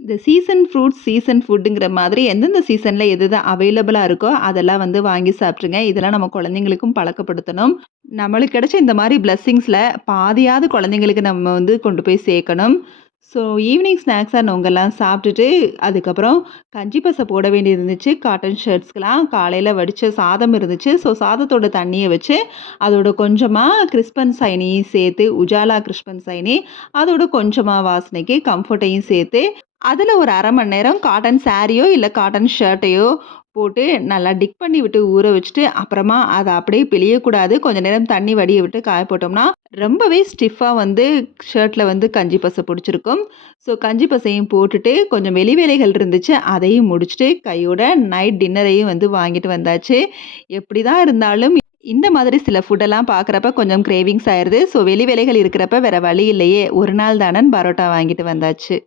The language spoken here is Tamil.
இந்த சீசன் ஃப்ரூட்ஸ், சீசன் ஃபுட்டுங்கிற மாதிரி எந்தெந்த சீசன்ல எது எது அவைலபிளா இருக்கோ, அதெல்லாம் வந்து வாங்கி சாப்பிட்டுருங்க. இதெல்லாம் நம்ம குழந்தைங்களுக்கும் பழக்கப்படுத்தணும். நம்மளுக்கு கிடைச்ச இந்த மாரி பிளெஸ்ஸிங்ஸ்ல பாதியாவது குழந்தைங்களுக்கு நம்ம வந்து கொண்டு போய் சேர்க்கணும். ஸோ ஈவினிங் ஸ்நாக்ஸா நொங்கெல்லாம் சாப்பிட்டுட்டு, அதுக்கப்புறம் கஞ்சி பசை போட வேண்டியது இருந்துச்சு. காட்டன் ஷர்ட்ஸ்க்குலாம் காலையில வடிச்ச சாதம் இருந்துச்சு. ஸோ சாதத்தோட தண்ணிய வச்சு, அதோட கொஞ்சமா கிறிஸ்பன் சைனியும் சேர்த்து, உஜாலா கிறிஸ்பன் சைனி, அதோட கொஞ்சமா வாசனைக்கு கம்ஃபர்ட்டையும் சேர்த்து அதில ஒரு 1/2 மணி நேரம் காட்டன் சாரியோ, இல்ல காட்டன் ஷர்ட்டையோ போட்டு நல்லா டிப் பண்ணி விட்டு ஊற வச்சுட்டு, அப்புறமா அத அப்படியே பிழியக்கூடாது. கொஞ்ச நேரம் தண்ணி வடிய விட்டு காய போட்டோம்னா, ரொம்பவே ஸ்டிஃப்பா வந்து ஷர்ட்ல வந்து கஞ்சி பச புடிச்சிருக்கும். ஸோ கஞ்சி பசையும் போட்டுட்டு, கொஞ்சம் வெளி வேலைகள் இருந்துச்சு. அதையும் முடிச்சுட்டு, கையோட நைட் டின்னரையும் வந்து வாங்கிட்டு வந்தாச்சு. எப்படி தான் இருந்தாலும், இந்த மாதிரி சில ஃபுட்டெல்லாம் பார்க்குறப்ப கொஞ்சம் கிரேவிங்ஸ் ஆயிருது. ஸோ வெளி வேலைகள் இருக்கிறப்ப வேற வழி இல்லையே, ஒரு நாள் தானன்னு பரோட்டா வாங்கிட்டு வந்தாச்சு.